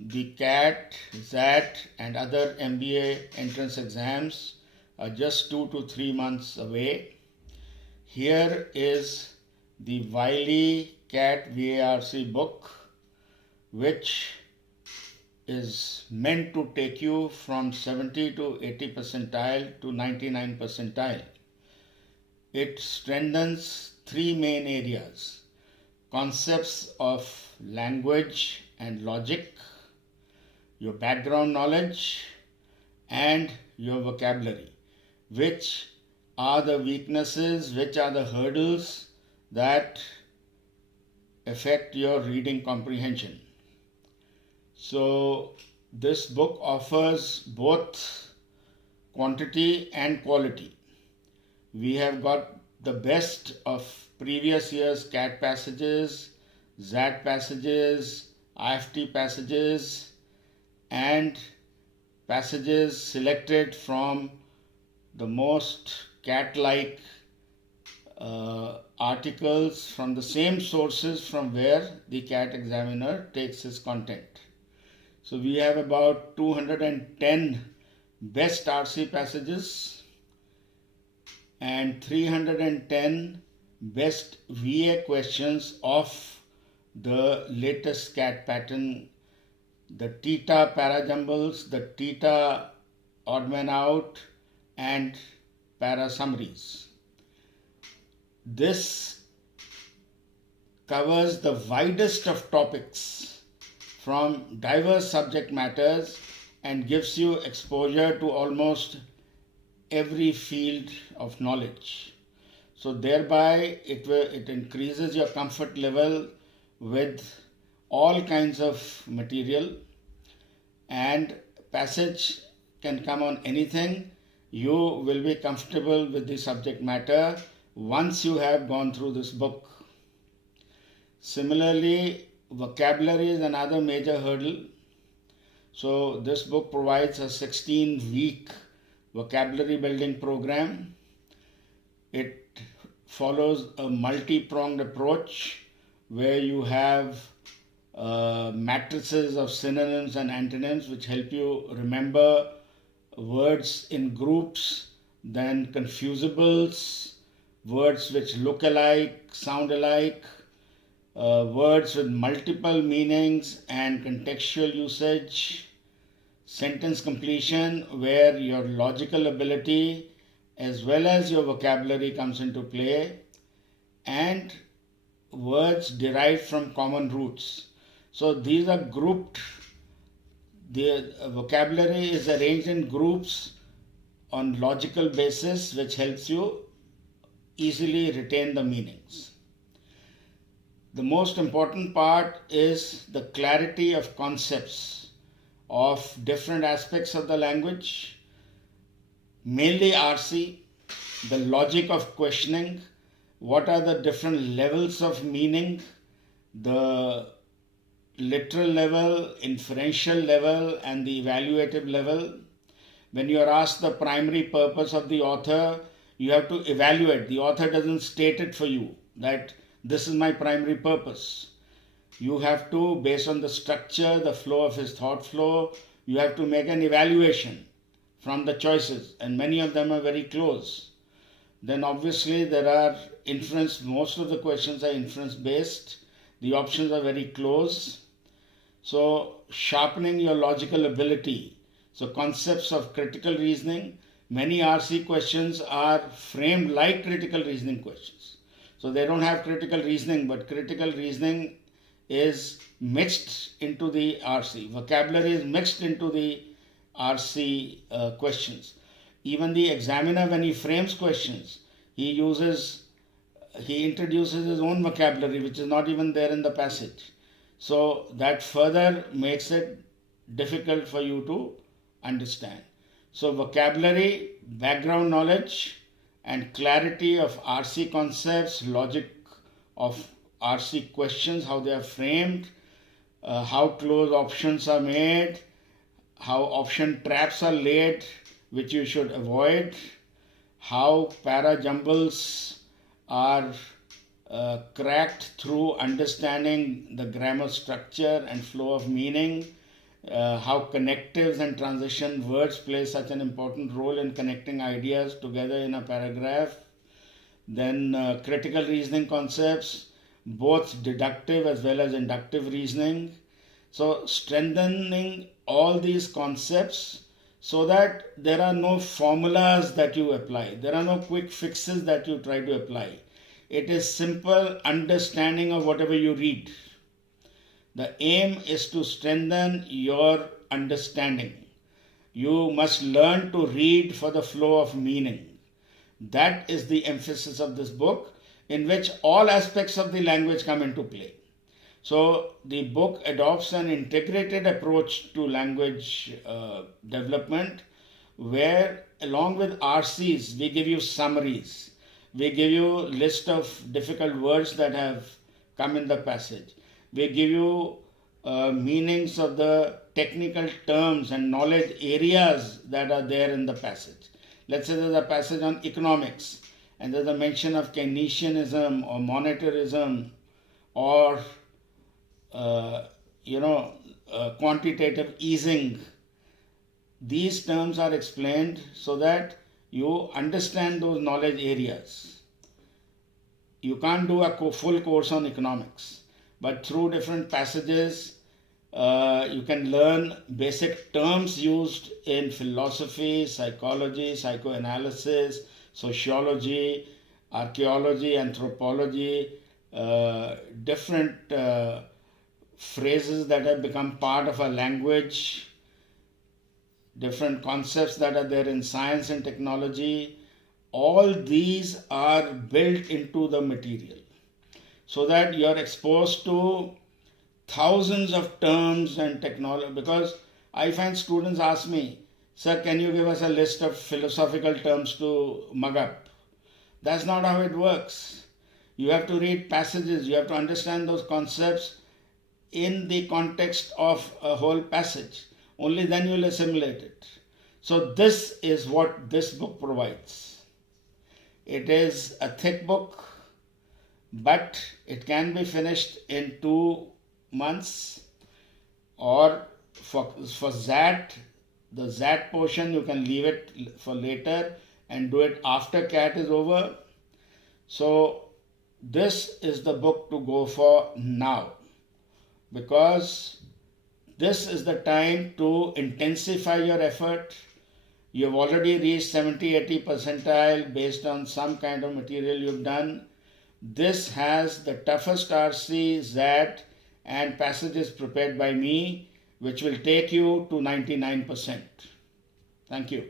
the CAT, XAT, and other MBA entrance exams are just 2 to 3 months away. Here is the Wiley CAT VARC book, which is meant to take you from 70 to 80 percentile to 99 percentile. It strengthens three main areas: concepts of language and logic, your background knowledge, and your vocabulary, which are the weaknesses, which are the hurdles that affect your reading comprehension. So, this book offers both quantity and quality. We have got the best of previous year's CAT passages, XAT passages, IFT passages, and passages selected from the most CAT-like articles from the same sources from where the CAT examiner takes his content. So we have about 210 best RC passages and 310 best VA questions of the latest CAT pattern, the Theta parajumbles, the Theta odd man out, and para summaries. This covers the widest of topics from diverse subject matters and gives you exposure to almost every field of knowledge. So thereby it increases your comfort level with all kinds of material, and passage can come on anything. You will be comfortable with the subject matter once you have gone through this book. Similarly, vocabulary is another major hurdle. So this book provides a 16-week vocabulary building program. It follows a multi-pronged approach where you have matrices of synonyms and antonyms which help you remember words in groups, then confusables, words which look alike, sound alike, words with multiple meanings and contextual usage, sentence completion where your logical ability as well as your vocabulary comes into play, and words derived from common roots. So these are grouped. The vocabulary is arranged in groups on logical basis, which helps you easily retain the meanings. The most important part is the clarity of concepts of different aspects of the language, mainly RC, the logic of questioning, what are the different levels of meaning, the literal level, inferential level, and the evaluative level. When you are asked the primary purpose of the author, you have to evaluate. The author doesn't state it for you that this is my primary purpose. You have to, based on the structure, the flow of his thought flow, you have to make an evaluation from the choices, and many of them are very close. Then obviously there are inference, most of the questions are inference based. The options are very close. So sharpening your logical ability. So concepts of critical reasoning, many RC questions are framed like critical reasoning questions. So they don't have critical reasoning, but critical reasoning is mixed into the RC. Vocabulary is mixed into the RC questions. Even the examiner, when he frames questions, he introduces his own vocabulary, which is not even there in the passage. So that further makes it difficult for you to understand. So vocabulary, background knowledge, and clarity of RC concepts, logic of RC questions, how they are framed, how close options are made, how option traps are laid, which you should avoid, how para-jumbles are cracked through understanding the grammar structure and flow of meaning, how connectives and transition words play such an important role in connecting ideas together in a paragraph. Then critical reasoning concepts, both deductive as well as inductive reasoning. So strengthening all these concepts so that there are no formulas that you apply, there are no quick fixes that you try to apply. It is simple understanding of whatever you read. The aim is to strengthen your understanding. You must learn to read for the flow of meaning. That is the emphasis of this book, in which all aspects of the language come into play. So the book adopts an integrated approach to language development, where along with RCs we give you summaries, we give you list of difficult words that have come in the passage, we give you meanings of the technical terms and knowledge areas that are there in the passage. Let's say there's a passage on economics and there's a mention of Keynesianism or monetarism or quantitative easing. These terms are explained so that you understand those knowledge areas. You can't do a full course on economics, but through different passages, you can learn basic terms used in philosophy, psychology, psychoanalysis, sociology, archaeology, anthropology, different phrases that have become part of a language, different concepts that are there in science and technology. All these are built into the material so that you are exposed to thousands of terms and technology. Because I find students ask me, sir, can you give us a list of philosophical terms to mug up? That's not how it works. You have to read passages, you have to understand those concepts in the context of a whole passage. Only then you will assimilate it. So this is what this book provides. It is a thick book, but it can be finished in 2 months, or for ZAT, the ZAT portion you can leave it for later and do it after CAT is over. So this is the book to go for now, because this is the time to intensify your effort. You have already reached 70-80 percentile based on some kind of material you've done. This has the toughest RC, ZAT and passages prepared by me, which will take you to 99%. Thank you.